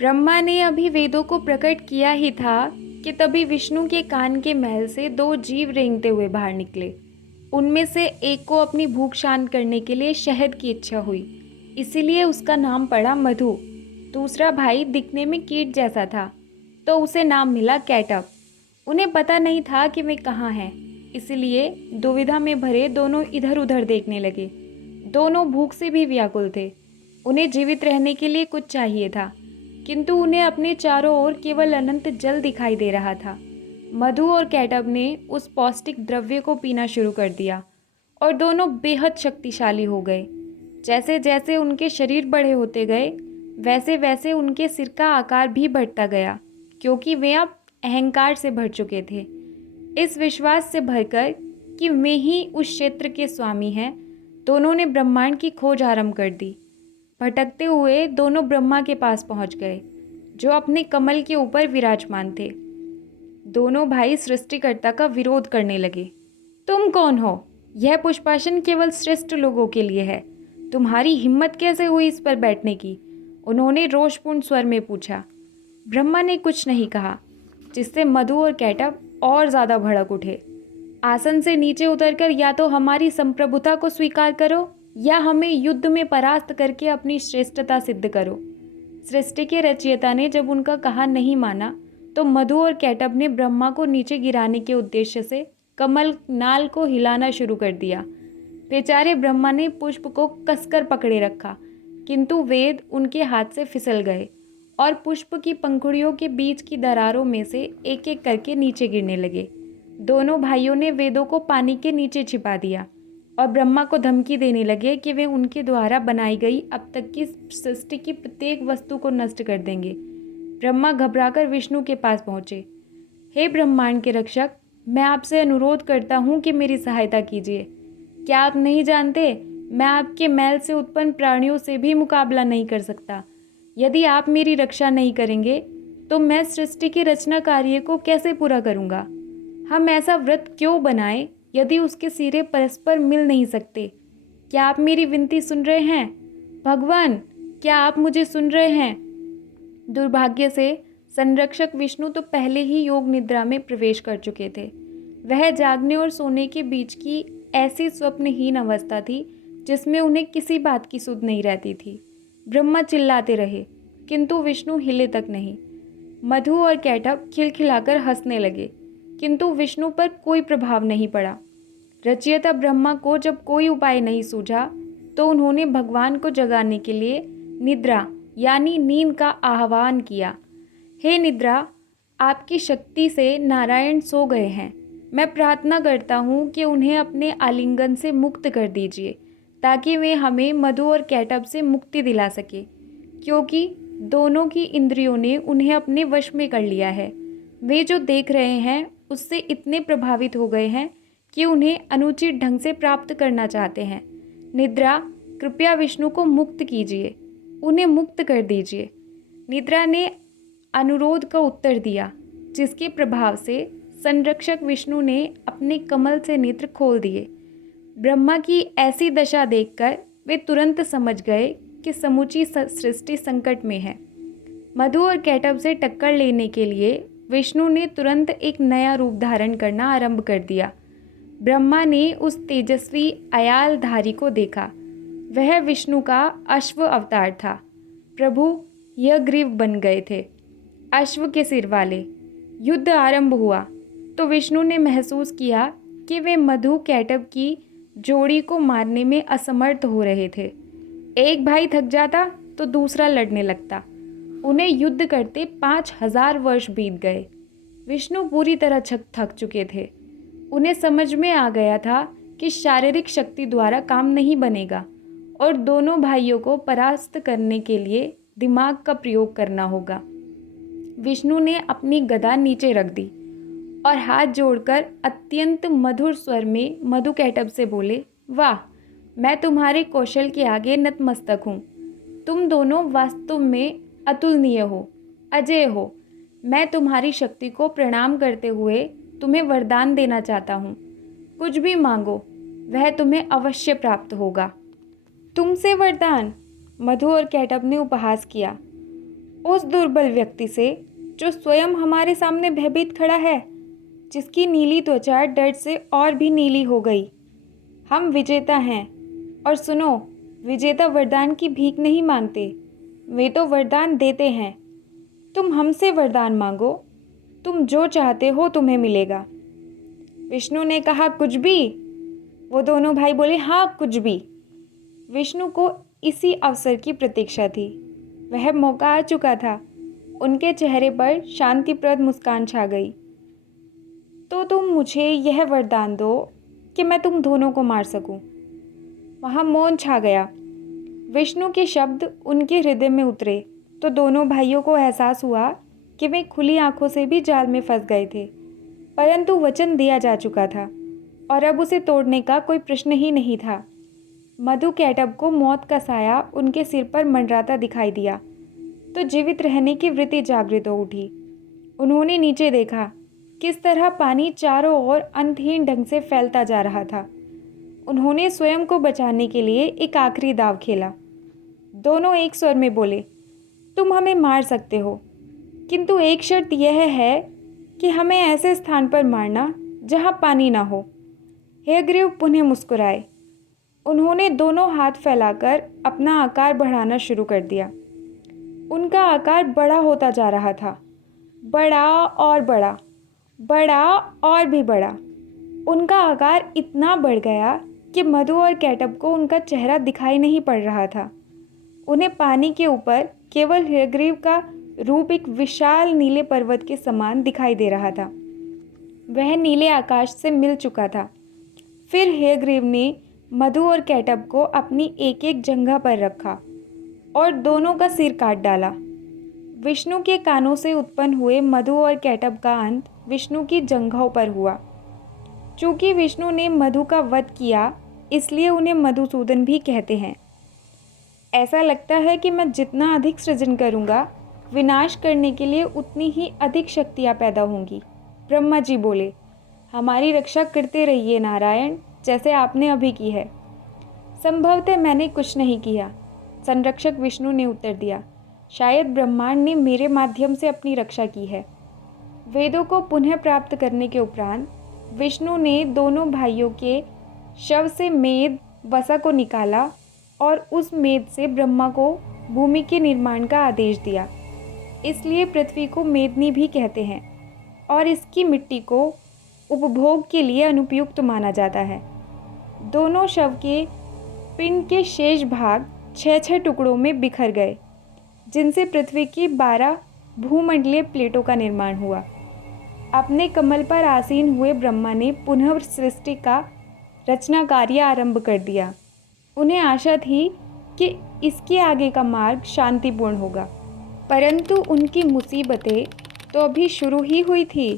ब्रह्मा ने अभी वेदों को प्रकट किया ही था कि तभी विष्णु के कान के महल से दो जीव रेंगते हुए बाहर निकले। उनमें से एक को अपनी भूख शांत करने के लिए शहद की इच्छा हुई, इसीलिए उसका नाम पड़ा मधु। दूसरा भाई दिखने में कीट जैसा था, तो उसे नाम मिला कैटअप। उन्हें पता नहीं था कि वे कहाँ हैं, इसलिए दुविधा में भरे दोनों इधर उधर देखने लगे। दोनों भूख से भी व्याकुल थे। उन्हें जीवित रहने के लिए कुछ चाहिए था, किंतु उन्हें अपने चारों ओर केवल अनंत जल दिखाई दे रहा था। मधु और कैटअप ने उस पौष्टिक द्रव्य को पीना शुरू कर दिया और दोनों बेहद शक्तिशाली हो गए। जैसे जैसे उनके शरीर बड़े होते गए, वैसे वैसे उनके सिर का आकार भी बढ़ता गया, क्योंकि वे अब अहंकार से भर चुके थे। इस विश्वास से भरकर कि वे ही उस क्षेत्र के स्वामी हैं, दोनों ने ब्रह्मांड की खोज आरंभ कर दी। भटकते हुए दोनों ब्रह्मा के पास पहुंच गए, जो अपने कमल के ऊपर विराजमान थे। दोनों भाई सृष्टिकर्ता का विरोध करने लगे। तुम कौन हो? यह पुष्पासन केवल श्रेष्ठ लोगों के लिए है। तुम्हारी हिम्मत कैसे हुई इस पर बैठने की? उन्होंने रोषपूर्ण स्वर में पूछा। ब्रह्मा ने कुछ नहीं कहा, जिससे मधु और कैटअप और ज्यादा भड़क उठे। आसन से नीचे उतरकर या तो हमारी संप्रभुता को स्वीकार करो, या हमें युद्ध में परास्त करके अपनी श्रेष्ठता सिद्ध करो। सृष्टि के रचयिता ने जब उनका कहा नहीं माना, तो मधु और कैटअप ने ब्रह्मा को नीचे गिराने के उद्देश्य से कमल नाल को हिलाना शुरू कर दिया। बेचारे ब्रह्मा ने पुष्प को कसकर पकड़े रखा, किंतु वेद उनके हाथ से फिसल गए और पुष्प की पंखुड़ियों के बीच की दरारों में से एक एक करके नीचे गिरने लगे। दोनों भाइयों ने वेदों को पानी के नीचे छिपा दिया और ब्रह्मा को धमकी देने लगे कि वे उनके द्वारा बनाई गई अब तक की सृष्टि की प्रत्येक वस्तु को नष्ट कर देंगे। ब्रह्मा घबराकर विष्णु के पास पहुंचे। हे ब्रह्मांड के रक्षक, मैं आपसे अनुरोध करता हूं कि मेरी सहायता कीजिए। क्या आप नहीं जानते, मैं आपके मैल से उत्पन्न प्राणियों से भी मुकाबला नहीं कर सकता। यदि आप मेरी रक्षा नहीं करेंगे, तो मैं सृष्टि के रचना कार्य को कैसे पूरा करूंगा? हम ऐसा व्रत क्यों बनाएं यदि उसके सिरे परस्पर मिल नहीं सकते? क्या आप मेरी विनती सुन रहे हैं? भगवान, क्या आप मुझे सुन रहे हैं? दुर्भाग्य से संरक्षक विष्णु तो पहले ही योग निद्रा में प्रवेश कर चुके थे। वह जागने और सोने के बीच की ऐसी स्वप्नहीन अवस्था थी जिसमें उन्हें किसी बात की सुध नहीं रहती थी। ब्रह्मा चिल्लाते रहे, किंतु विष्णु हिले तक नहीं। मधु और कैटअप खिलखिलाकर हंसने लगे, किंतु विष्णु पर कोई प्रभाव नहीं पड़ा। रचयिता ब्रह्मा को जब कोई उपाय नहीं सूझा, तो उन्होंने भगवान को जगाने के लिए निद्रा यानी नींद का आह्वान किया। हे निद्रा, आपकी शक्ति से नारायण सो गए हैं। मैं प्रार्थना करता हूँ कि उन्हें अपने आलिंगन से मुक्त कर दीजिए, ताकि वे हमें मधु और कैटअप से मुक्ति दिला सके, क्योंकि दोनों की इंद्रियों ने उन्हें अपने वश में कर लिया है। वे जो देख रहे हैं उससे इतने प्रभावित हो गए हैं कि उन्हें अनुचित ढंग से प्राप्त करना चाहते हैं। निद्रा, कृपया विष्णु को मुक्त कीजिए, उन्हें मुक्त कर दीजिए। निद्रा ने अनुरोध का उत्तर दिया, जिसके प्रभाव से संरक्षक विष्णु ने अपने कमल से नेत्र खोल दिए। ब्रह्मा की ऐसी दशा देखकर वे तुरंत समझ गए कि समूची सृष्टि संकट में है। मधु और कैटअप से टक्कर लेने के लिए विष्णु ने तुरंत एक नया रूप धारण करना आरंभ कर दिया। ब्रह्मा ने उस तेजस्वी अयालधारी को देखा। वह विष्णु का अश्व अवतार था। प्रभु यह ग्रीव बन गए थे, अश्व के सिर वाले। युद्ध आरंभ हुआ तो विष्णु ने महसूस किया कि वे मधु कैटअप की जोड़ी को मारने में असमर्थ हो रहे थे। एक भाई थक जाता तो दूसरा लड़ने लगता। उन्हें युद्ध करते 5000 वर्ष बीत गए। विष्णु पूरी तरह थक चुके थे। उन्हें समझ में आ गया था कि शारीरिक शक्ति द्वारा काम नहीं बनेगा और दोनों भाइयों को परास्त करने के लिए दिमाग का प्रयोग करना होगा। विष्णु ने अपनी गदा नीचे रख दी और हाथ जोड़कर अत्यंत मधुर स्वर में मधु कैटअप से बोले, वाह, मैं तुम्हारे कौशल के आगे नतमस्तक हूँ। तुम दोनों वास्तव में अतुलनीय हो, अजय हो। मैं तुम्हारी शक्ति को प्रणाम करते हुए तुम्हें वरदान देना चाहता हूँ। कुछ भी मांगो, वह तुम्हें अवश्य प्राप्त होगा। तुमसे वरदान? मधु और कैटअप ने उपहास किया। उस दुर्बल व्यक्ति से जो स्वयं हमारे सामने भयभीत खड़ा है, जिसकी नीली त्वचा डर से और भी नीली हो गई। हम विजेता हैं, और सुनो, विजेता वरदान की भीख नहीं मांगते, वे तो वरदान देते हैं। तुम हमसे वरदान मांगो, तुम जो चाहते हो तुम्हें मिलेगा। विष्णु ने कहा, कुछ भी? वो दोनों भाई बोले, हाँ, कुछ भी। विष्णु को इसी अवसर की प्रतीक्षा थी। वह मौका आ चुका था। उनके चेहरे पर शांतिप्रद मुस्कान छा गई। तो तुम मुझे यह वरदान दो कि मैं तुम दोनों को मार सकूं। वहाँ मौन छा गया। विष्णु के शब्द उनके हृदय में उतरे तो दोनों भाइयों को एहसास हुआ कि वे खुली आंखों से भी जाल में फंस गए थे, परंतु वचन दिया जा चुका था और अब उसे तोड़ने का कोई प्रश्न ही नहीं था। मधु कैटब को मौत का साया उनके सिर पर मंडराता दिखाई दिया तो जीवित रहने की वृत्ति जागृत हो उठी। उन्होंने नीचे देखा, किस तरह पानी चारों ओर अंतहीन ढंग से फैलता जा रहा था। उन्होंने स्वयं को बचाने के लिए एक आखिरी दाव खेला। दोनों एक स्वर में बोले, तुम हमें मार सकते हो, किंतु एक शर्त यह है कि हमें ऐसे स्थान पर मारना जहाँ पानी ना हो। हयग्रीव पुनः मुस्कुराए। उन्होंने दोनों हाथ फैलाकर अपना आकार बढ़ाना शुरू कर दिया। उनका आकार बड़ा होता जा रहा था, बड़ा और बड़ा, बड़ा और भी बड़ा। उनका आकार इतना बढ़ गया कि मधु और कैटब को उनका चेहरा दिखाई नहीं पड़ रहा था। उन्हें पानी के ऊपर केवल हयग्रीव का रूप एक विशाल नीले पर्वत के समान दिखाई दे रहा था। वह नीले आकाश से मिल चुका था। फिर हयग्रीव ने मधु और कैटब को अपनी एक एक जंघा पर रखा और दोनों का सिर काट डाला। विष्णु के कानों से उत्पन्न हुए मधु और कैटब का अंत विष्णु की जंघों पर हुआ। चूंकि विष्णु ने मधु का वध किया, इसलिए उन्हें मधुसूदन भी कहते हैं। ऐसा लगता है कि मैं जितना अधिक सृजन करूँगा, विनाश करने के लिए उतनी ही अधिक शक्तियाँ पैदा होंगी। ब्रह्मा जी बोले, हमारी रक्षा करते रहिए नारायण, जैसे आपने अभी की है। संभवतः मैंने कुछ नहीं किया, संरक्षक विष्णु ने उत्तर दिया। शायद ब्रह्मांड ने मेरे माध्यम से अपनी रक्षा की है। वेदों को पुनः प्राप्त करने के उपरांत विष्णु ने दोनों भाइयों के शव से मेद वसा को निकाला और उस मेद से ब्रह्मा को भूमि के निर्माण का आदेश दिया। इसलिए पृथ्वी को मेदनी भी कहते हैं और इसकी मिट्टी को उपभोग के लिए अनुपयुक्त माना जाता है। दोनों शव के पिंड के शेष भाग 6-6 टुकड़ों में बिखर गए, जिनसे पृथ्वी की 12 भूमंडलीय प्लेटों का निर्माण हुआ। अपने कमल पर आसीन हुए ब्रह्मा ने पुनः सृष्टि का रचना कार्य आरंभ कर दिया। उन्हें आशा थी कि इसके आगे का मार्ग शांतिपूर्ण होगा, परंतु उनकी मुसीबतें तो अभी शुरू ही हुई थी।